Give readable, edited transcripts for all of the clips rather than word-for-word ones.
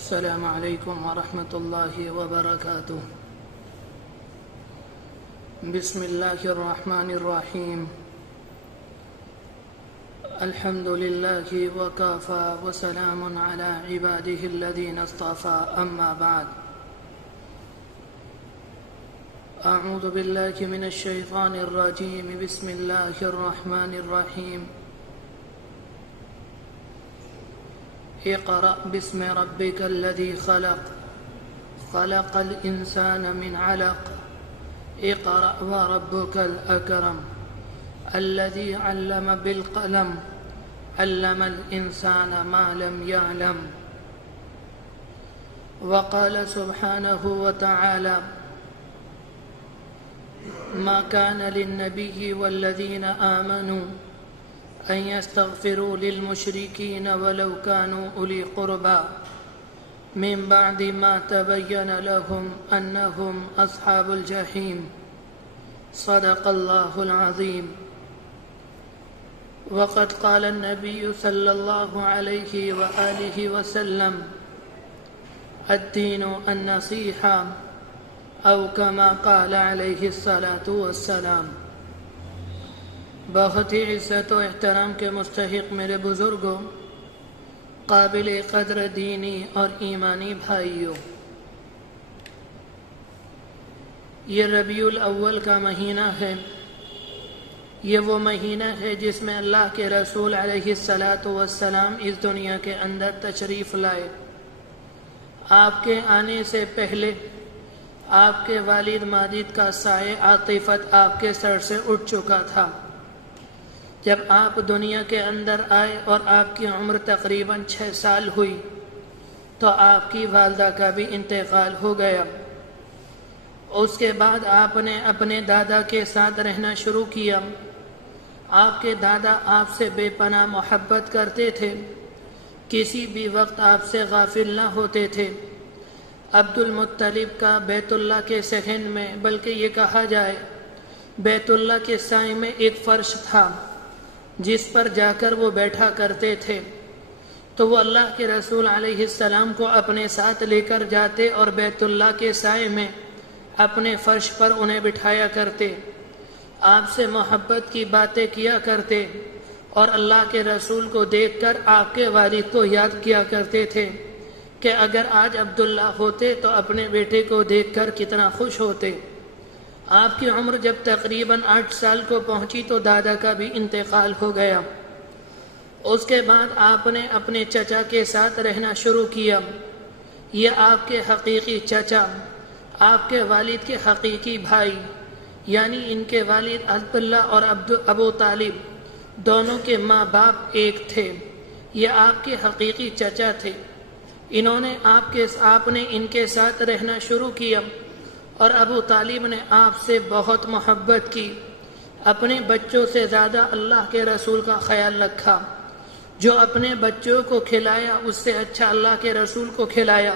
السلام عليكم ورحمة الله وبركاته. بسم الله الرحمن الرحيم. الحمد لله وكفى وسلام على عباده الذين اصطفى. أما بعد، أعوذ بالله من الشيطان الرجيم. بسم الله الرحمن الرحيم. اقرأ باسم ربك الذي خلق خلق الإنسان من علق اقرأ وربك الأكرم الذي علم بالقلم علم الإنسان ما لم يعلم. وقال سبحانه وتعالى: ما كان للنبي والذين آمنوا أن يستغفروا للمشركين ولو كانوا أولي قربى من بعد ما تبين لهم أنهم أصحاب الجحيم. صدق الله العظيم. وقد قال النبي صلى الله عليه وآله وسلم: الدين النصيحة، أو كما قال عليه الصلاة والسلام. بہت ہی عزت و احترام کے مستحق میرے بزرگوں، قابل قدر دینی اور ایمانی بھائیوں، یہ ربیع الاول کا مہینہ ہے۔ یہ وہ مہینہ ہے جس میں اللہ کے رسول علیہ الصلاۃ والسلام اس دنیا کے اندر تشریف لائے۔ آپ کے آنے سے پہلے آپ کے والد ماجد کا سایہ عاطفت آپ کے سر سے اٹھ چکا تھا۔ جب آپ دنیا کے اندر آئے اور آپ کی عمر تقریباً 6 سال ہوئی تو آپ کی والدہ کا بھی انتقال ہو گیا۔ اس کے بعد آپ نے اپنے دادا کے ساتھ رہنا شروع کیا۔ آپ کے دادا آپ سے بے پناہ محبت کرتے تھے، کسی بھی وقت آپ سے غافل نہ ہوتے تھے۔ عبد المطلب کا بیت اللہ کے صحن میں، بلکہ یہ کہا جائے بیت اللہ کے سائے میں ایک فرش تھا جس پر جا کر وہ بیٹھا کرتے تھے، تو وہ اللہ کے رسول علیہ السلام کو اپنے ساتھ لے کر جاتے اور بیت اللہ کے سائے میں اپنے فرش پر انہیں بٹھایا کرتے، آپ سے محبت کی باتیں کیا کرتے اور اللہ کے رسول کو دیکھ کر آپ کے والد کو یاد کیا کرتے تھے کہ اگر آج عبداللہ ہوتے تو اپنے بیٹے کو دیکھ کر کتنا خوش ہوتے۔ آپ کی عمر جب تقریباً 8 سال کو پہنچی تو دادا کا بھی انتقال ہو گیا۔ اس کے بعد آپ نے اپنے چچا کے ساتھ رہنا شروع کیا۔ یہ آپ کے حقیقی چچا، آپ کے والد کے حقیقی بھائی، یعنی ان کے والد عبداللہ اور ابو طالب دونوں کے ماں باپ ایک تھے۔ یہ آپ کے حقیقی چچا تھے۔ آپ نے ان کے ساتھ رہنا شروع کیا اور ابو طالب نے آپ سے بہت محبت کی۔ اپنے بچوں سے زیادہ اللہ کے رسول کا خیال رکھا۔ جو اپنے بچوں کو کھلایا اس سے اچھا اللہ کے رسول کو کھلایا،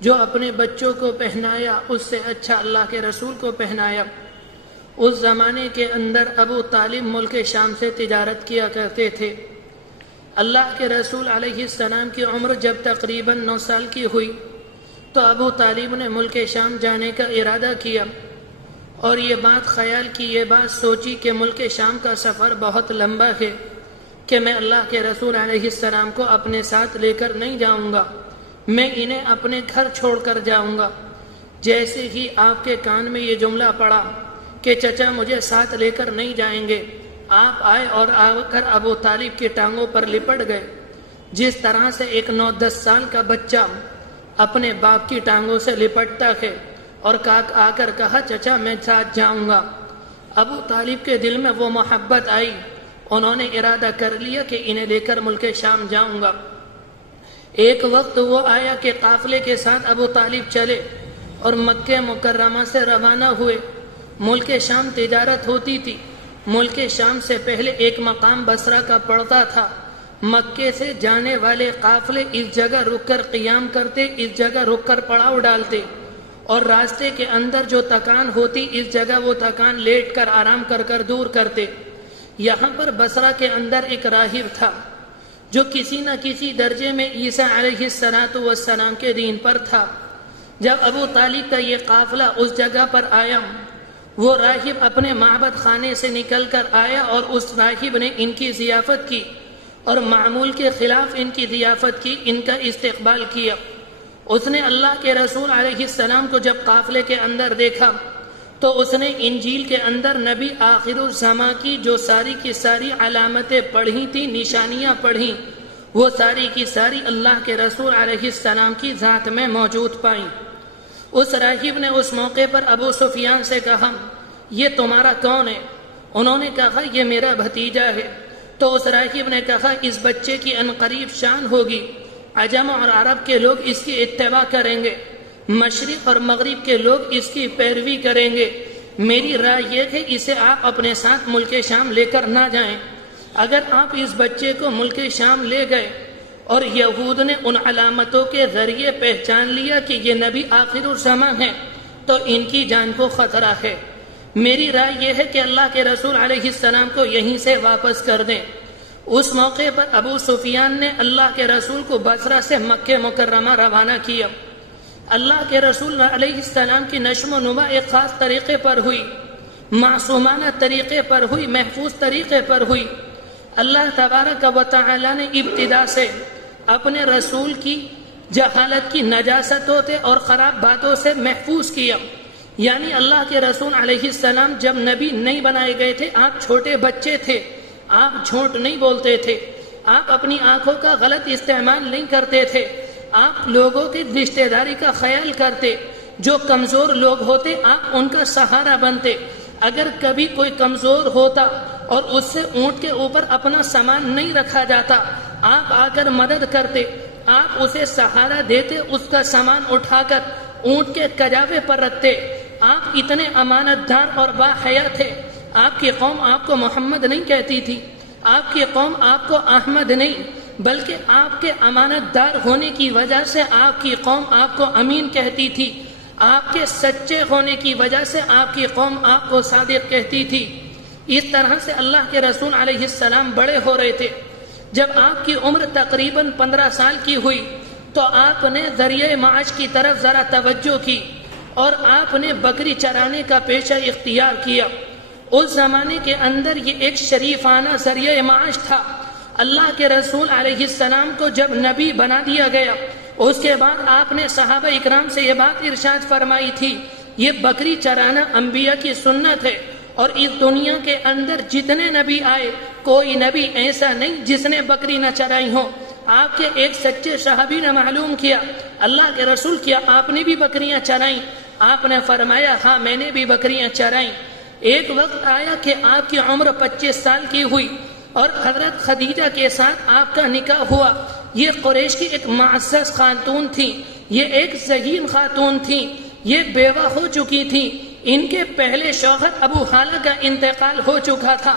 جو اپنے بچوں کو پہنایا اس سے اچھا اللہ کے رسول کو پہنایا۔ اس زمانے کے اندر ابو طالب ملک شام سے تجارت کیا کرتے تھے۔ اللہ کے رسول علیہ السلام کی عمر جب تقریباً 9 سال کی ہوئی تو ابو طالب نے ملک شام جانے کا ارادہ کیا اور یہ بات سوچی کہ ملک شام کا سفر بہت لمبا ہے کہ میں اللہ کے رسول علیہ السلام کو اپنے ساتھ لے کر نہیں جاؤں گا، میں انہیں اپنے گھر چھوڑ کر جاؤں گا۔ جیسے ہی آپ کے کان میں یہ جملہ پڑا کہ چچا مجھے ساتھ لے کر نہیں جائیں گے، آپ آئے اور آ کر ابو طالب کی ٹانگوں پر لپٹ گئے، جس طرح سے ایک 9-10 سال کا بچہ اپنے باپ کی ٹانگوں سے لپٹتا ہے، اور آ کر کہا چچا میں ساتھ جاؤں گا۔ ابو طالب کے دل میں وہ محبت آئی، انہوں نے ارادہ کر لیا کہ انہیں لے کر ملک شام جاؤں گا۔ ایک وقت وہ آیا کہ قافلے کے ساتھ ابو طالب چلے اور مکہ مکرمہ سے روانہ ہوئے۔ ملک شام تجارت ہوتی تھی۔ ملک شام سے پہلے ایک مقام بصرہ کا پڑتا تھا۔ مکے سے جانے والے قافلے اس جگہ رک کر قیام کرتے، اس جگہ رک کر پڑاؤ ڈالتے، اور راستے کے اندر جو تکان ہوتی اس جگہ وہ تکان لیٹ کر آرام کر کر دور کرتے۔ یہاں پر بصرہ کے اندر ایک راہب تھا جو کسی نہ کسی درجے میں عیسیٰ علیہ السلام کے دین پر تھا۔ جب ابو طالب کا یہ قافلہ اس جگہ پر آیا، وہ راہب اپنے معبد خانے سے نکل کر آیا اور اس راہب نے ان کی ضیافت کی اور معمول کے خلاف ان کی ضیافت کی، ان کا استقبال کیا۔ اس نے اللہ کے رسول علیہ السلام کو جب قافلے کے اندر دیکھا تو اس نے انجیل کے اندر نبی آخر الزماں کی جو ساری کی ساری علامتیں پڑھی تھیں، نشانیاں پڑھی، وہ ساری کی ساری اللہ کے رسول علیہ السلام کی ذات میں موجود پائیں۔ اس راہب نے اس موقع پر ابو سفیان سے کہا، یہ تمہارا کون ہے؟ انہوں نے کہا، یہ میرا بھتیجا ہے۔ تو اس راہب نے کہا، اس بچے کی عنقریب شان ہوگی، عجم اور عرب کے لوگ اس کی اتباع کریں گے، مشرق اور مغرب کے لوگ اس کی پیروی کریں گے۔ میری رائے یہ ہے اسے آپ اپنے ساتھ ملک شام لے کر نہ جائیں۔ اگر آپ اس بچے کو ملک شام لے گئے اور یہود نے ان علامتوں کے ذریعے پہچان لیا کہ یہ نبی آخر الزماں ہے تو ان کی جان کو خطرہ ہے۔ میری رائے یہ ہے کہ اللہ کے رسول علیہ السلام کو یہیں سے واپس کر دیں۔ اس موقع پر ابو سفیان نے اللہ کے رسول کو بصرہ سے مکہ مکرمہ روانہ کیا۔ اللہ کے رسول علیہ السلام کی نشو و نما ایک خاص طریقے پر ہوئی، معصومانہ طریقے پر ہوئی، محفوظ طریقے پر ہوئی۔ اللہ تبارک و تعالی نے ابتدا سے اپنے رسول کی جہالت کی نجاستوں اور خراب باتوں سے محفوظ کیا۔ یعنی اللہ کے رسول علیہ السلام جب نبی نہیں بنائے گئے تھے، آپ چھوٹے بچے تھے، آپ جھوٹ نہیں بولتے تھے، آپ اپنی آنکھوں کا غلط استعمال نہیں کرتے تھے، آپ لوگوں کی رشتہ داری کا خیال کرتے، جو کمزور لوگ ہوتے آپ ان کا سہارا بنتے۔ اگر کبھی کوئی کمزور ہوتا اور اس سے اونٹ کے اوپر اپنا سامان نہیں رکھا جاتا، آپ آ کر مدد کرتے، آپ اسے سہارا دیتے، اس کا سامان اٹھا کر اونٹ کے کجاوے پر رکھتے۔ آپ اتنے امانت دار اور باحیا تھے۔ آپ کی قوم آپ کو محمد نہیں کہتی تھی، آپ کی قوم آپ کو احمد نہیں، بلکہ آپ کے امانت دار ہونے کی وجہ سے آپ کی قوم آپ کو امین کہتی تھی، آپ کے سچے ہونے کی وجہ سے آپ کی قوم آپ کو صادق کہتی تھی۔ اس طرح سے اللہ کے رسول علیہ السلام بڑے ہو رہے تھے۔ جب آپ کی عمر تقریباً 15 سال کی ہوئی تو آپ نے ذریعہ معاش کی طرف ذرا توجہ کی اور آپ نے بکری چرانے کا پیشہ اختیار کیا۔ اس زمانے کے اندر یہ ایک شریفانہ ذریعہ معاش تھا۔ اللہ کے رسول علیہ السلام کو جب نبی بنا دیا گیا، اس کے بعد آپ نے صحابہ اکرام سے یہ بات ارشاد فرمائی تھی، یہ بکری چرانا انبیاء کی سنت ہے، اور اس دنیا کے اندر جتنے نبی آئے کوئی نبی ایسا نہیں جس نے بکری نہ چرائی ہو۔ آپ کے ایک سچے صحابی نے معلوم کیا، اللہ کے رسول کیا آپ نے بھی بکریاں چرائیں؟ آپ نے فرمایا، ہاں میں نے بھی بکریاں چرائیں۔ ایک وقت آیا کہ آپ کی عمر 25 سال کی ہوئی اور حضرت خدیجہ کے ساتھ آپ کا نکاح ہوا۔ یہ قریش کی ایک معزز خاتون تھی، یہ ایک ذہین خاتون تھی، یہ بیوہ ہو چکی تھی، ان کے پہلے شوہر ابو حالہ کا انتقال ہو چکا تھا۔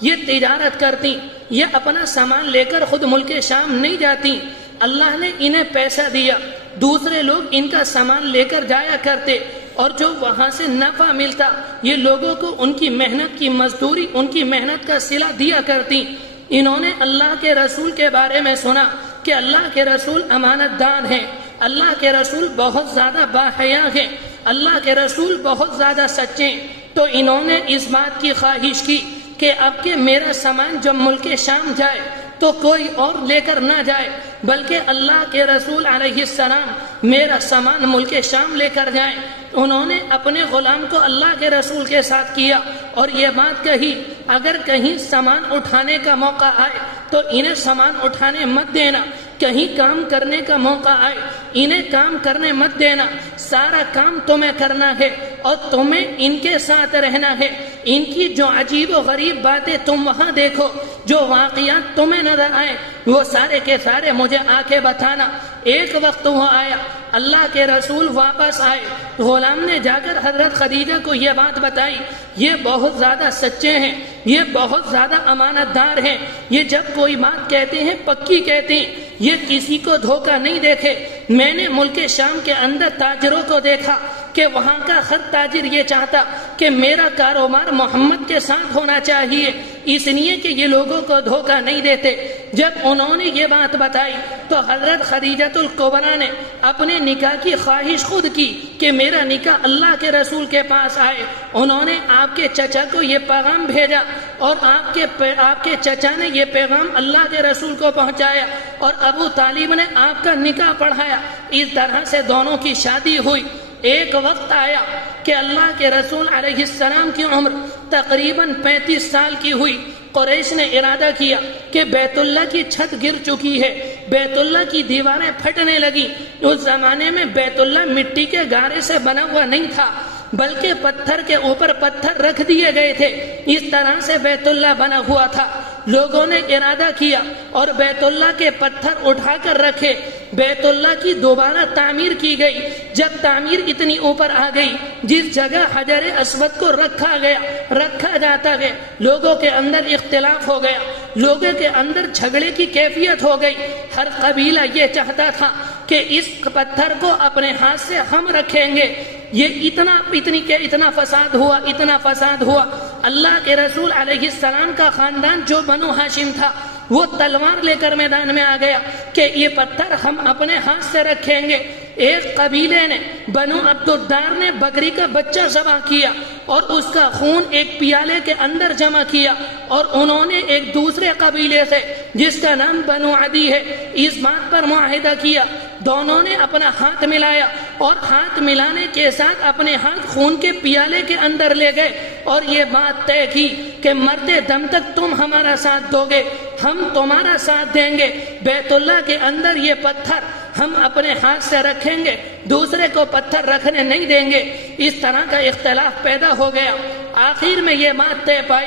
یہ تجارت کرتی، یہ اپنا سامان لے کر خود ملک شام نہیں جاتی، اللہ نے انہیں پیسہ دیا، دوسرے لوگ ان کا سامان لے کر جایا کرتے، اور جو وہاں سے نفع ملتا یہ لوگوں کو ان کی محنت کی مزدوری، ان کی محنت کا صلہ دیا کرتی۔ انہوں نے اللہ کے رسول کے بارے میں سنا کہ اللہ کے رسول امانت دار ہیں، اللہ کے رسول بہت زیادہ باحیا ہیں، اللہ کے رسول بہت زیادہ سچے، تو انہوں نے اس بات کی خواہش کی کہ اب کہ میرا سامان جب ملک شام جائے تو کوئی اور لے کر نہ جائے، بلکہ اللہ کے رسول علیہ السلام میرا سامان ملک شام لے کر جائیں۔ انہوں نے اپنے غلام کو اللہ کے رسول کے ساتھ کیا اور یہ بات کہی، اگر کہیں سامان اٹھانے کا موقع آئے تو انہیں سامان اٹھانے مت دینا، کہیں کام کرنے کا موقع آئے انہیں کام کرنے مت دینا، سارا کام تمہیں کرنا ہے اور تمہیں ان کے ساتھ رہنا ہے۔ ان کی جو عجیب و غریب باتیں تم وہاں دیکھو، جو واقعات تمہیں نظر آئے، وہ سارے کے سارے مجھے آ کے بتانا۔ ایک وقت وہ آیا، اللہ کے رسول واپس آئے، غلام نے جا کر حضرت خدیجہ کو یہ بات بتائی، یہ بہت زیادہ سچے ہیں، یہ بہت زیادہ امانت دار ہیں، یہ جب کوئی بات کہتے ہیں پکی کہتے ہیں، یہ کسی کو دھوکہ نہیں دیکھے۔ میں نے ملک شام کے اندر تاجروں کو دیکھا کہ وہاں کا ہر تاجر یہ چاہتا کہ میرا کاروبار محمد کے ساتھ ہونا چاہیے، اس لیے کہ یہ لوگوں کو دھوکہ نہیں دیتے۔ جب انہوں نے یہ بات بتائی تو حضرت خدیجۃ الکبریٰ نے اپنے نکاح کی خواہش خود کی کہ میرا نکاح اللہ کے رسول کے پاس آئے۔ انہوں نے آپ کے چچا کو یہ پیغام بھیجا اور آپ کے چچا نے یہ پیغام اللہ کے رسول کو پہنچایا اور ابو طالب نے آپ کا نکاح پڑھایا۔ اس طرح سے دونوں کی شادی ہوئی۔ ایک وقت آیا کہ اللہ کے رسول علیہ السلام کی عمر تقریباً 35 سال کی ہوئی۔ قریش نے ارادہ کیا کہ بیت اللہ کی چھت گر چکی ہے، بیت اللہ کی دیواریں پھٹنے لگی۔ اس زمانے میں بیت اللہ مٹی کے گارے سے بنا ہوا نہیں تھا بلکہ پتھر کے اوپر پتھر رکھ دیے گئے تھے۔ اس طرح سے بیت اللہ بنا ہوا تھا۔ لوگوں نے ارادہ کیا اور بیت اللہ کے پتھر اٹھا کر رکھے۔ بیت اللہ کی دوبارہ تعمیر کی گئی۔ جب تعمیر اتنی اوپر آ گئی، جس جگہ حجر اسود کو رکھا جاتا ہے، لوگوں کے اندر اختلاف ہو گیا، لوگوں کے اندر جھگڑے کی کیفیت ہو گئی۔ ہر قبیلہ یہ چاہتا تھا کہ اس پتھر کو اپنے ہاتھ سے ہم رکھیں گے۔ یہ اتنا فساد ہوا۔ اللہ کے رسول علیہ السلام کا خاندان جو بنو ہاشم تھا وہ تلوار لے کر میدان میں آ گیا کہ یہ پتھر ہم اپنے ہاتھ سے رکھیں گے۔ ایک قبیلے نے، بنو عبدالدار نے بکری کا بچہ ذبح کیا اور اس کا خون ایک پیالے کے اندر جمع کیا، اور انہوں نے ایک دوسرے قبیلے سے جس کا نام بنو عدی ہے اس بات پر معاہدہ کیا۔ دونوں نے اپنا ہاتھ ملایا اور ہاتھ ملانے کے ساتھ اپنے ہاتھ خون کے پیالے کے اندر لے گئے اور یہ بات طے کی کہ مرتے دم تک تم ہمارا ساتھ دو گے، ہم تمہارا ساتھ دیں گے۔ بیت اللہ کے اندر یہ پتھر ہم اپنے ہاتھ سے رکھیں گے، دوسرے کو پتھر رکھنے نہیں دیں گے۔ اس طرح کا اختلاف پیدا ہو گیا۔ آخر میں یہ بات طے پائی،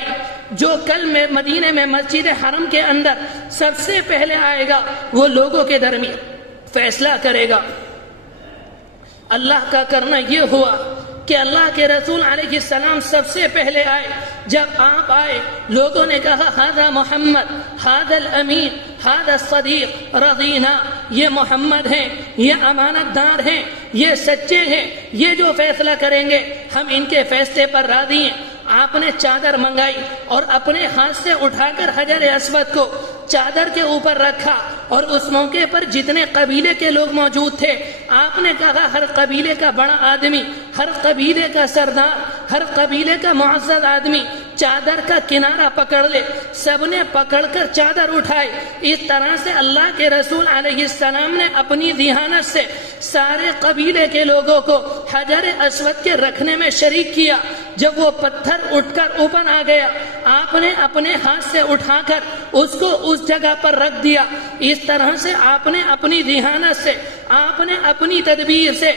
جو کل میں مدینے میں مسجد حرم کے اندر سب سے پہلے آئے گا وہ لوگوں کے درمیان فیصلہ کرے گا۔ اللہ کا کرنا یہ ہوا کہ اللہ کے رسول علیہ السلام سب سے پہلے آئے۔ جب آپ آئے، لوگوں نے کہا ھذا محمد، ھذا الامین، ھذا الصدیق رضینا، یہ محمد ہیں، یہ امانت دار ہیں، یہ سچے ہیں، یہ جو فیصلہ کریں گے ہم ان کے فیصلے پر راضی ہیں۔ آپ نے چادر منگائی اور اپنے ہاتھ سے اٹھا کر حجر اسود کو چادر کے اوپر رکھا، اور اس موقع پر جتنے قبیلے کے لوگ موجود تھے آپ نے کہا ہر قبیلے کا بڑا آدمی، ہر قبیلے کا سردار، ہر قبیلے کا معزز آدمی چادر کا کنارہ پکڑ لے۔ سب نے پکڑ کر چادر اٹھائی۔ اس طرح سے اللہ کے رسول علیہ السلام نے اپنی ذہانت سے سارے قبیلے کے لوگوں کو حجر اسود کے رکھنے میں شریک کیا۔ جب وہ پتھر اٹھ کر اوپر آ گیا، آپ نے اپنے ہاتھ سے اٹھا کر اس کو اس جگہ پر رکھ دیا۔ اس طرح سے آپ نے اپنی ذہانت سے، آپ نے اپنی تدبیر سے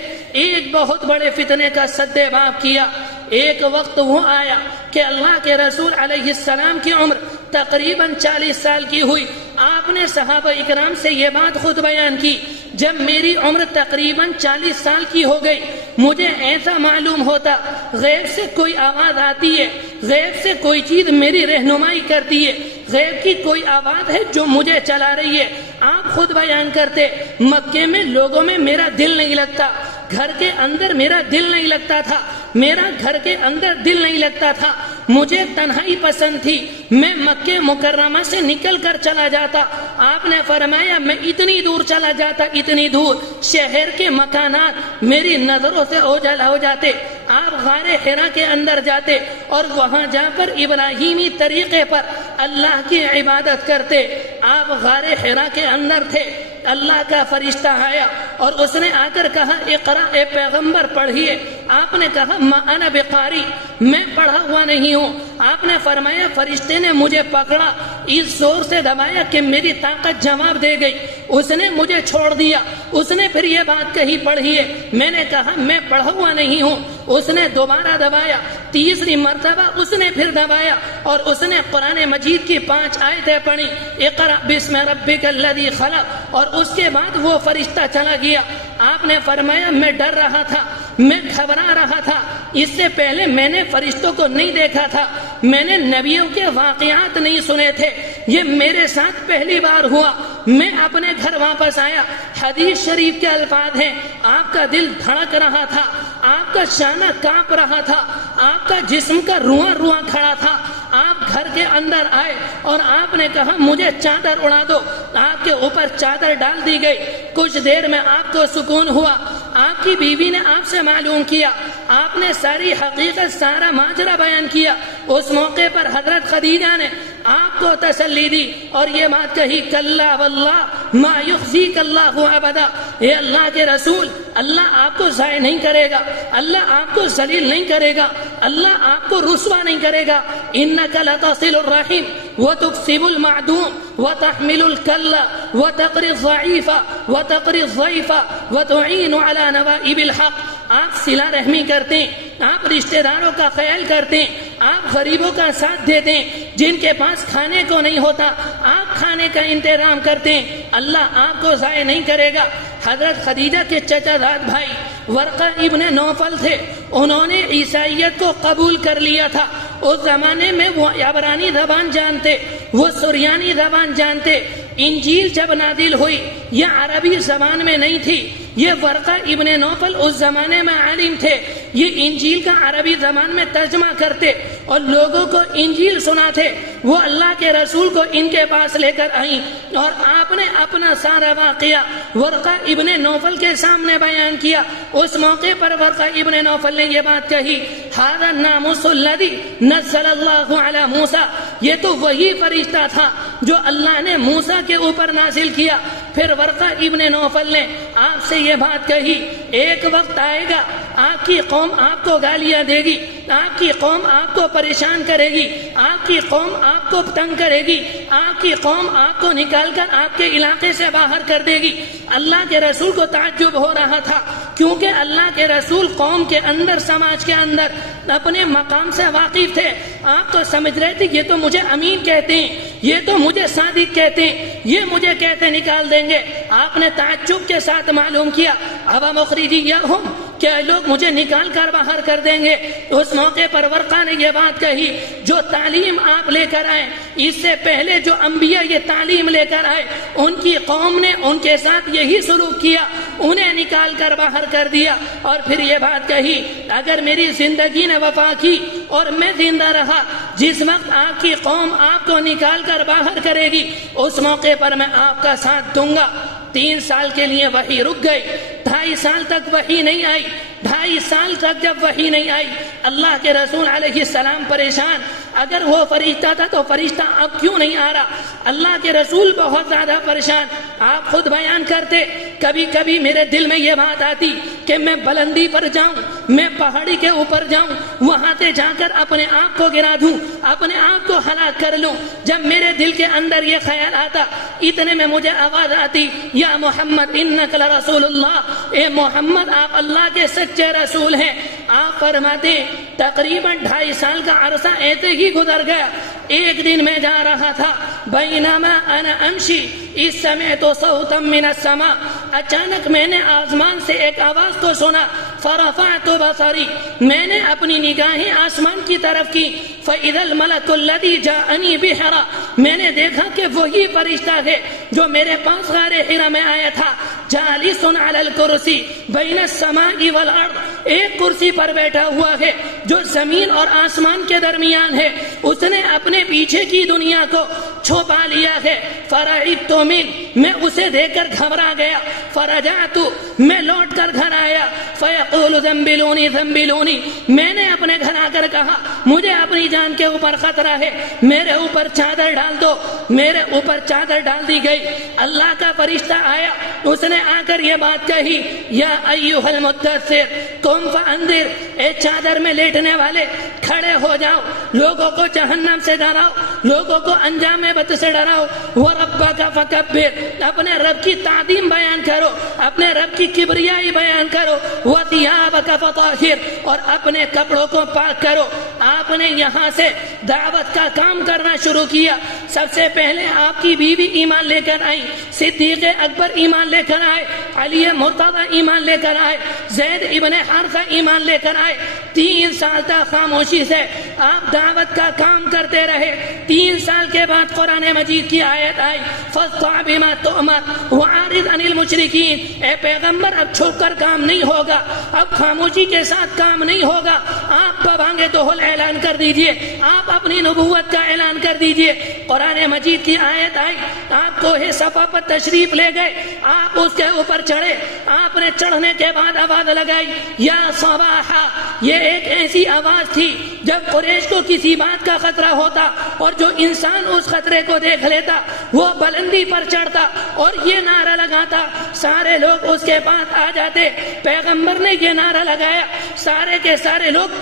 ایک بہت بڑے فتنے کا سدباب کیا۔ ایک وقت وہ آیا کہ اللہ کے رسول علیہ السلام کی عمر تقریباً 40 سال کی ہوئی۔ آپ نے صحابہ اکرام سے یہ بات خود بیان کی، جب میری عمر تقریباً 40 سال کی ہو گئی، مجھے ایسا معلوم ہوتا غیب سے کوئی آواز آتی ہے، غیب سے کوئی چیز میری رہنمائی کرتی ہے، غیب کی کوئی آواز ہے جو مجھے چلا رہی ہے۔ آپ خود بیان کرتے، مکے میں لوگوں میں میرا دل نہیں لگتا، گھر کے اندر میرا دل نہیں لگتا تھا، میرا گھر کے اندر دل نہیں لگتا تھا، مجھے تنہائی پسند تھی، میں مکہ مکرمہ سے نکل کر چلا جاتا۔ آپ نے فرمایا میں اتنی دور چلا جاتا، اتنی دور، شہر کے مکانات میری نظروں سے اوجھل ہو جاتے۔ آپ غار حرا کے اندر جاتے اور وہاں جا کر ابراہیمی طریقے پر اللہ کی عبادت کرتے۔ آپ غار حرا کے اندر تھے، اللہ کا فرشتہ آیا اور اس نے آ کر کہا اقرا اے پیغمبر پڑھیے۔ آپ نے کہا ما انا بقاری، میں پڑھا ہوا نہیں ہوں۔ آپ نے فرمایا فرشتے نے مجھے پکڑا، اس زور سے دبایا کہ میری طاقت جواب دے گئی، اس نے مجھے چھوڑ دیا۔ اس نے پھر یہ بات کہی پڑھیے، میں نے کہا میں پڑھا ہوا نہیں ہوں۔ اس نے دوبارہ دبایا، تیسری مرتبہ اس نے پھر دبایا اور اس نے قرآن مجید کی 5 آیتیں پڑھی، اقرأ بسم ربک الذی خلق، اور اس کے بعد وہ فرشتہ چلا گیا۔ آپ نے فرمایا میں ڈر رہا تھا، میں گھبرا رہا تھا، اس سے پہلے میں نے فرشتوں کو نہیں دیکھا تھا، میں نے نبیوں کے واقعات نہیں سنے تھے، یہ میرے ساتھ پہلی بار ہوا۔ میں اپنے گھر واپس آیا، حدیث شریف کے الفاظ ہیں، آپ کا دل دھڑک رہا تھا، آپ کا شانہ کانپ رہا تھا، آپ کا جسم کا رواں رواں کھڑا تھا۔ آپ گھر کے اندر آئے اور آپ نے کہا مجھے چادر اڑا دو، آپ کے اوپر چادر ڈال دی گئی۔ کچھ دیر میں آپ کو سکون ہوا، آپ کی بیوی نے آپ سے معلوم کیا، آپ نے ساری حقیقت، سارا ماجرا بیان کیا۔ اس موقع پر حضرت خدیجہ نے آپ کو تسلی دی اور یہ بات کہی، کلا واللہ ما یخزیک اللہ ابدا، اے اللہ کے رسول، اللہ آپ کو ضائع نہیں کرے گا، اللہ آپ کو ذلیل نہیں کرے گا، اللہ آپ کو رسوا نہیں کرے گا۔ انک لتصل الرحم وتکسب المعدوم وتحمل الکل وتقری الضعیف وتقری الضیف وتعین علی نوائب الحق۔ آپ صلہ رحمی کرتے ہیں، آپ رشتہ داروں کا خیال کرتے ہیں، آپ غریبوں کا ساتھ دیتے ہیں، جن کے پاس کھانے کو نہیں ہوتا آپ کھانے کا انتظام کرتے ہیں، اللہ آپ کو ضائع نہیں کرے گا۔ حضرت خدیجہ کے چچا زاد بھائی ورقہ ابن نوفل تھے، انہوں نے عیسائیت کو قبول کر لیا تھا۔ اس زمانے میں وہ عبرانی زبان جانتے، وہ سریانی زبان جانتے۔ انجیل جب نازل ہوئی یہ عربی زبان میں نہیں تھی، یہ ورقہ ابن نوفل اس زمانے میں عالم تھے، یہ انجیل کا عربی زبان میں ترجمہ کرتے اور لوگوں کو انجیل سناتے۔ وہ اللہ کے رسول کو ان کے پاس لے کر آئیں اور آپ نے اپنا سارا واقعہ ورقہ ابن نوفل کے سامنے بیان کیا۔ اس موقع پر ورقہ ابن نوفل نے یہ بات کہی، ھذا الناموس الذی نزل اللہ علی موسیٰ، یہ تو وہی فرشتہ تھا جو اللہ نے موسیٰ کے اوپر نازل کیا۔ پھر ورقہ ابن نوفل نے آپ سے یہ بات کہی، ایک وقت آئے گا آپ کی قوم آپ کو گالیاں دے گی، آپ کی قوم آپ کو پریشان کرے گی، آپ کی قوم آپ کو تنگ کرے گی، آپ کی قوم آپ کو نکال کر آپ کے علاقے سے باہر کر دے گی۔ اللہ کے رسول کو تعجب ہو رہا تھا، کیونکہ اللہ کے رسول قوم کے اندر، سماج کے اندر اپنے مقام سے واقف تھے۔ آپ تو سمجھ رہے تھے یہ تو مجھے امین کہتے ہیں، یہ تو مجھے صادق کہتے ہیں، یہ مجھے کہتے نکال دیں گے۔ آپ نے تعجب کے ساتھ معلوم کیا، اب مخرجیہم، کیا لوگ مجھے نکال کر باہر کر دیں گے؟ اس موقع پر ورقہ نے یہ بات کہی، جو تعلیم آپ لے کر آئے، اس سے پہلے جو انبیاء یہ تعلیم لے کر آئے، ان کی قوم نے ان کے ساتھ یہی سلوک کیا، انہیں نکال کر باہر کر دیا۔ اور پھر یہ بات کہی، اگر میری زندگی نے وفا کی اور میں زندہ رہا، جس وقت آپ کی قوم آپ کو نکال کر باہر کرے گی، اس موقع پر میں آپ کا ساتھ دوں گا۔ 3 سال کے لیے وحی رک گئی، 2.5 سال تک وحی نہیں آئی۔ 2.5 سال تک جب وحی نہیں آئی، اللہ کے رسول علیہ السلام پریشان، اگر وہ فرشتہ تھا تو فرشتہ اب کیوں نہیں آ رہا؟ اللہ کے رسول بہت زیادہ پریشان۔ آپ خود بیان کرتے، کبھی کبھی میرے دل میں یہ بات آتی کہ میں بلندی پر جاؤں، میں پہاڑی کے اوپر جاؤں، وہاں سے جا کر اپنے آپ کو گرا دوں، اپنے آپ کو ہلاک کر لوں۔ جب میرے دل کے اندر یہ خیال آتا، اتنے میں مجھے آواز آتی، یا محمد انک لرسول اللہ، اے محمد آپ اللہ کے سچے رسول ہیں۔ آپ فرماتے تقریباً 2.5 سال کا عرصہ ایسے ہی گزر گیا۔ ایک دن میں جا رہا تھا، بینما انا امشی اذ سمعت صوتا من السماء، اچانک میں نے آسمان سے ایک آواز کو سنا، فرفعت بصری، میں نے اپنی نگاہیں آسمان کی طرف کی، فاذا الملک الذی جاءنی بحرا، میں نے دیکھا کہ وہی فرشتہ ہے جو میرے پاس غار حرا میں آیا تھا، جالس علی الکرسی بین السماء والارض، ایک کرسی پر بیٹھا ہوا ہے جو زمین اور آسمان کے درمیان ہے، اس نے اپنے پیچھے کی دنیا کو چھپا لیا ہے۔ فرعبت من، میں اسے دیکھ کر گھبرا گیا، فرجعت، میں لوٹ کر گھر آیا، فیقول ذنبلونی ذنبلونی، میں نے اپنے گھر آ کر کہا مجھے اپنی جان کے اوپر خطرہ ہے، میرے اوپر چادر ڈال دو، میرے اوپر چادر ڈال دی گئی۔ اللہ کا فرشتہ آیا، اس نے آ کر یہ بات کہی، یا ایھا المدثر قم فانذر، اے چادر میں لیٹنے والے کھڑے ہو جاؤ، لوگوں کو جہنم سے ڈراؤ، لوگوں کو انجام بد سے ڈراؤ، وَرَبَّكَ فَكَبِّرْ، اپنے رب کی تعظیم بیان کرو، اپنے رب کی کبریائی بیان کرو، وَثِيَابَكَ فَطَهِّرْ، اور اپنے کپڑوں کو پاک کرو۔ آپ نے یہاں سے دعوت کا کام کرنا شروع کیا۔ سب سے پہلے آپ کی بیوی ایمان لے کر آئی، صدیق اکبر ایمان لے کر آئے، علی مرتضی ایمان لے کر آئے، زید ابن حارثہ ایمان لے کر آئے۔ 3 سال تک خاموشی سے آپ دعوت کا کام کرتے رہے۔ 3 سال کے بعد قرآن مجید کی آیت آئی، فَاصْدَعْ بِمَا تُؤْمَرُ وَأَعْرِضْ عَنِ الْمُشْرِكِينَ، اے پیغمبر اب چھپ کر کام نہیں ہوگا، اب خاموشی کے ساتھ کام نہیں ہوگا، آپ ببانگ دہل اعلان کر دیجئے، آپ اپنی نبوت کا اعلان کر دیجئے۔ قرآن مجید کی آیت آئی، آپ کوہ صفا پر تشریف لے گئے، آپ اس کے اوپر چڑھے، آپ نے چڑھنے کے بعد آواز لگائی، یا صباحا، یہ ایک ایسی آواز تھی جب قریش کو کسی بات کا خطرہ ہوتا اور جو انسان اس خطرے کو دیکھ لیتا وہ بلندی پر چڑھتا اور یہ نعرہ لگاتا، سارے لوگ اس کے پاس آ جاتے۔ پیغمبر نے یہ نعرہ لگایا، سارے کے سارے لوگ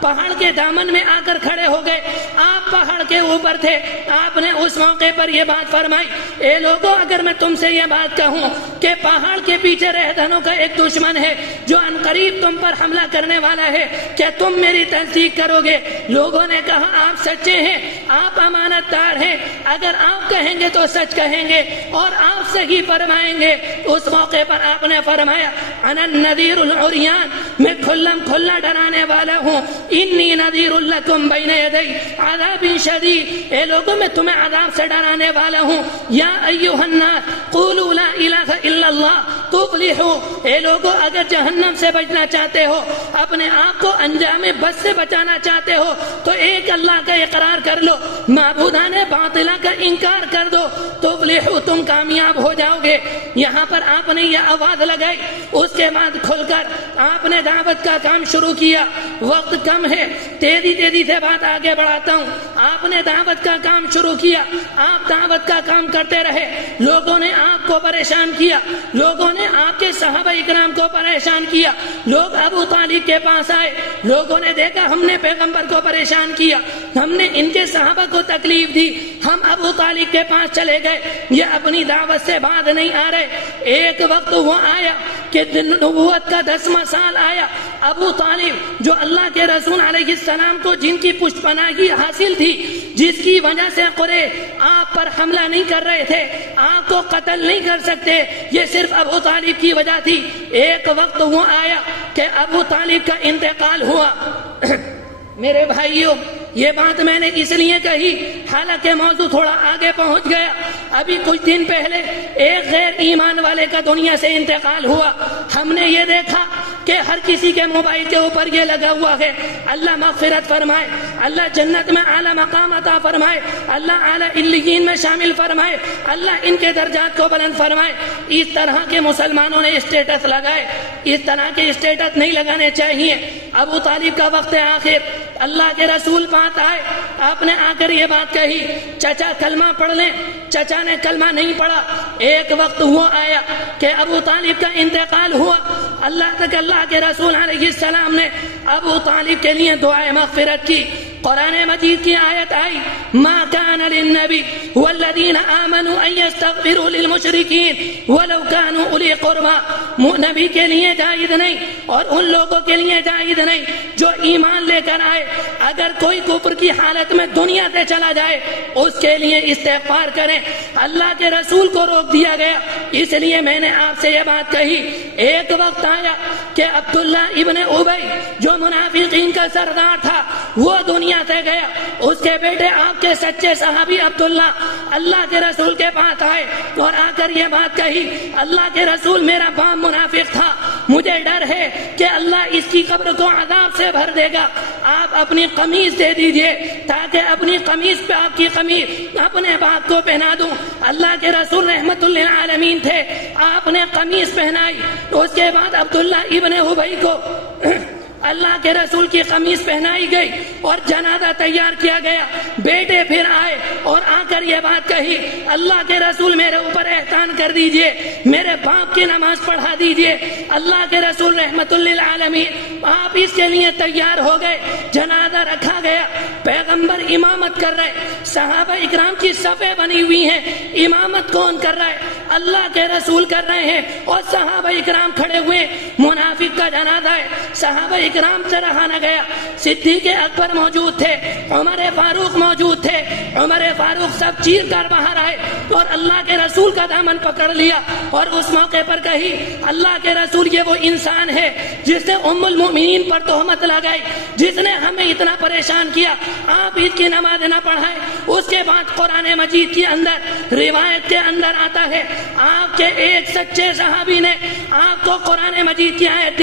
پہاڑ کے دامن میں آ کر کھڑے ہو گئے۔ آپ پہاڑ کے اوپر تھے، آپ نے اس موقع پر یہ بات فرمائی، اے لوگوں، اگر میں تم سے یہ بات کہوں کہ پہاڑ کے پیچھے رہدنوں کا ایک دشمن ہے جو عنقریب تم پر حملہ کرنے والا ہے، کیا تم میری تصدیق کرو گے؟ لوگوں نے کہا آپ سچے ہیں، آپ امانت دار ہیں، اگر آپ کہیں گے تو سچ کہیں گے اور آپ صحیح فرمائیں گے۔ اس موقع پر آپ نے فرمایا، انا النذیر العریان، میں کھلم کھلا ڈرانے والا ہوں، انی نذیر لکم بین یدی عذاب شدید، اے لوگوں میں تمہیں عذاب سے ڈرانے والا ہوں۔ یا ایھا الناس قولوا لا الہ الا اللہ تفلحوا، اے لوگوں اگر جہنم سے بچنا چاہتے ہو، اپنے آپ کو انجام بد سے بچانا چاہتے ہو تو ایک اللہ کا اقرار کر لو، معبودان باطلہ کا انکار کر دو، تفلحوا، تم کامیاب ہو جاؤ گے۔ یہاں پر آپ نے یہ آواز لگائی، اس کے بعد کھل کر آپ نے دعوت کا کام شروع کیا۔ وقت کم ہے، تیزی سے بات آگے بڑھاتا ہوں۔ آپ نے دعوت کا کام شروع کیا، آپ دعوت کا کام کرتے رہے، لوگوں نے آپ کو پریشان کیا، لوگوں نے آپ کے صحابہ اکرام کو پریشان کیا، لوگ ابو طالب کے پاس آئے، لوگوں نے دیکھا ہم نے پیغمبر کو پریشان کیا، ہم نے ان کے صحابہ کو تکلیف دی، ہم ابو طالب کے پاس چلے گئے، یہ اپنی دعوت سے بعد نہیں آ رہے۔ ایک وقت وہ آیا کہ نبوت کا 10واں سال آیا، ابو طالب جو اللہ کے رسول علیہ السلام کو جن کی پشت پناہی حاصل تھی، جس کی وجہ سے قریش آپ پر حملہ نہیں کر رہے تھے، آپ کو قتل نہیں کر سکتے، یہ صرف ابو طالب کی وجہ تھی۔ ایک وقت وہ آیا کہ ابو طالب کا انتقال ہوا۔ میرے بھائیوں، یہ بات میں نے اس لیے کہی حالانکہ موضوع تھوڑا آگے پہنچ گیا۔ ابھی کچھ دن پہلے ایک غیر ایمان والے کا دنیا سے انتقال ہوا۔ ہم نے یہ دیکھا کہ ہر کسی کے موبائل کے اوپر یہ لگا ہوا ہے، اللہ مغفرت فرمائے، اللہ جنت میں اعلیٰ مقام عطا فرمائے، اللہ اعلیٰ علیین میں شامل فرمائے، اللہ ان کے درجات کو بلند فرمائے۔ اس طرح کے مسلمانوں نے اسٹیٹس لگائے، اس طرح کے اسٹیٹس نہیں لگانے چاہیے۔ ابو طالب کا وقت آخر، اللہ کے رسول پاک آئے، آپ نے آ کر یہ بات کہی، چچا کلمہ پڑھ لیں، چچا نے کلمہ نہیں پڑھا۔ ایک وقت وہ آیا کہ ابو طالب کا انتقال ہوا، اللہ کے رسول علیہ السلام نے ابو طالب کے لیے دعائے مغفرت کی۔ قرآن مجید کی آیت آئی، ما كان للنبي والذين آمنوا ان يستغفروا للمشركين ولو كانوا اولي قربى، نبی کے لیے جائز نہیں اور ان لوگوں کے لیے جائز نہیں جو ایمان لے کر آئے، اگر کوئی کفر کی حالت میں دنیا سے چلا جائے اس کے لیے استغفار کریں۔ اللہ کے رسول کو روک دیا گیا، اس لیے میں نے آپ سے یہ بات کہی۔ ایک وقت آیا کہ عبداللہ ابن ابی جو منافقین کا سردار تھا وہ دنیا سے گیا، اس کے بیٹے آپ کے سچے صحابی عبداللہ اللہ کے رسول کے پاس آئے اور آ کر یہ بات کہی، اللہ کے رسول میرا باپ منافق تھا، مجھے ڈر ہے کہ اللہ اس کی قبر کو عذاب سے بھر دے گا، آپ اپنی قمیص دے دیجئے تاکہ اپنی قمیص پہ آپ کی قمیص اپنے باپ کو پہنا دوں۔ اللہ کے رسول رحمت للعالمین تھے، آپ نے قمیص پہنائی، اس کے بعد عبداللہ ابن ابی کو اللہ کے رسول کی قمیص پہنائی گئی اور جنازہ تیار کیا گیا۔ بیٹے پھر آئے اور آ کر یہ بات کہی، اللہ کے رسول میرے اوپر احسان کر دیجئے، میرے باپ کی نماز پڑھا دیجئے۔ اللہ کے رسول رحمت للعالمین آپ اس کے لیے تیار ہو گئے، جنازہ رکھا گیا۔ پیغمبر امامت کر رہے، صحابہ اکرام کی صفیں بنی ہوئی ہیں، امامت کون کر رہا ہے؟ اللہ کے رسول کر رہے ہیں اور صحابہ اکرام کھڑے ہوئے، منافق کا جنازہ ہے، صحابہ اکرام سے رہا نہ گیا، صدیق اکبر موجود تھے، عمر فاروق موجود تھے، عمر فاروق سب چیر کر باہر آئے اور اللہ کے رسول کا دامن پکڑ لیا اور اس موقع پر کہی اللہ کے رسول یہ وہ انسان ہے جس نے ام المؤمنین پر تہمت لگائی، جس نے ہمیں اتنا پریشان کیا، آپ عید کی نماز نہ پڑھائیں۔ اس کے بعد قرآن مجید کے اندر روایت کے اندر آتا ہے آپ کے ایک سچے صحابی نے آپ کو قرآن مجید کی آیت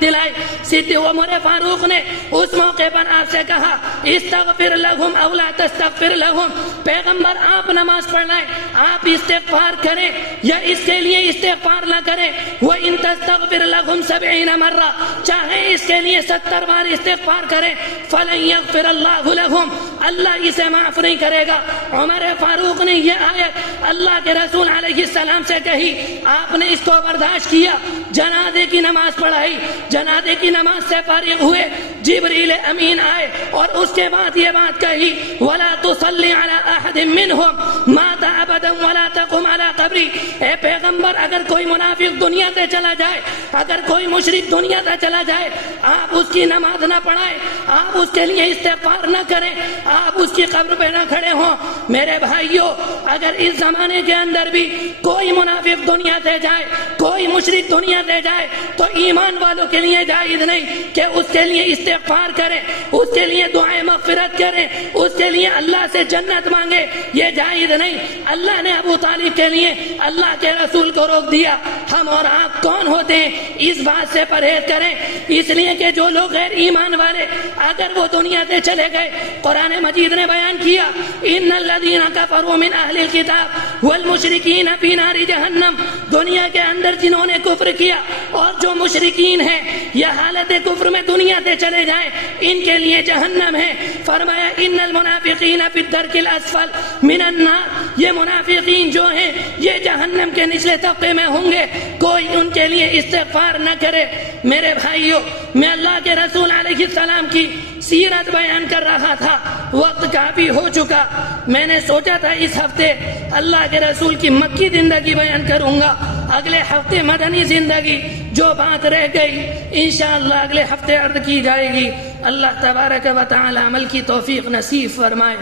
دلائی، صدیق عمر فاروق نے اس موقع پر آپ سے کہا استغفر لہم او لا تستغفر لہم، پیغمبر آپ نماز پڑھ لائیں، آپ استغفار کریں یا اس کے لیے استغفار نہ کریں، وَإِن تَسْتَغْفِرْ لَهُمْ 70 مرہ، چاہے اس کے لیے 70 بار استغفار کریں، فَلَن يَغْفِرَ اللَّهُ لَهُمْ، اللہ اسے معاف نہیں کرے گا۔ عمر فاروق نے یہ آیت اللہ کے رسول علیہ السلام سے کہی، آپ نے اس کو برداشت کیا، جنازے کی نماز پڑھائی، جنازے کی نماز سے فارغ ہوئے، جبریل امین آئے اور اس کے بعد یہ بات کہی وَلَا تُصَلِّ عَلَىٰ أَحَدٍ مِّنْهُمْ مَاتَ أَبَدًا وَلَا تَقُمْ عَلَىٰ قَبْرِهِ، اے پیغمبر اگر کوئی منافق دنیا سے چلا جائے، اگر کوئی مشرک دنیا سے چلا جائے، آپ اس کی نماز نہ پڑھائیں، آپ اس کے لیے استغفار نہ کریں، آپ اس کی قبر پہ نہ کھڑے ہوں۔ میرے بھائیوں، اگر اس زمانے کے اندر بھی کوئی منافق دنیا سے جائے، کوئی مشرک دنیا سے جائے، تو ایمان والوں کے لیے جائز نہیں کہ اس کے لیے استغفار کریں، اس کے لیے دعائیں مغفرت کریں، اس کے لیے اللہ سے جنت مانگے، یہ جائز نہیں۔ اللہ نے ابو طالب کے لیے اللہ کے رسول کو روک دیا۔ ہم اور آپ کون ہوتے ہیں اس بات سے پرہیز کریں، اس لیے کہ جو لوگ غیر ایمان والے اگر وہ دنیا سے چلے گئے، قرآن مجید نے بیان کیا ان الذین کفروا من اہل الکتاب والمشرکین فی نار جہنم، دنیا کے اندر جنہوں نے کفر کیا اور جو مشرکین ہیں یہ حالت کفر میں دنیا سے چلے جائیں، ان کے لیے جہنم ہے۔ فرمایا ان المنافقین فی الدرک الاسفل من النار، یہ منافقین جو ہیں یہ جہنم کے نچلے طبقے میں ہوں گے، کوئی ان کے لیے استغفار نہ کرے۔ میرے بھائیوں، میں اللہ کے رسول علیہ السلام کی سیرت بیان کر رہا تھا، وقت کافی ہو چکا، میں نے سوچا تھا اس ہفتے اللہ کے رسول کی مکی زندگی بیان کروں گا، اگلے ہفتے مدنی زندگی، جو بات رہ گئی انشاءاللہ اگلے ہفتے عرض کی جائے گی۔ اللہ تبارک و تعالی عمل کی توفیق نصیب فرمائے۔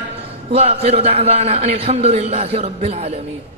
وآخر دعوانا ان الحمد للہ رب العالمین۔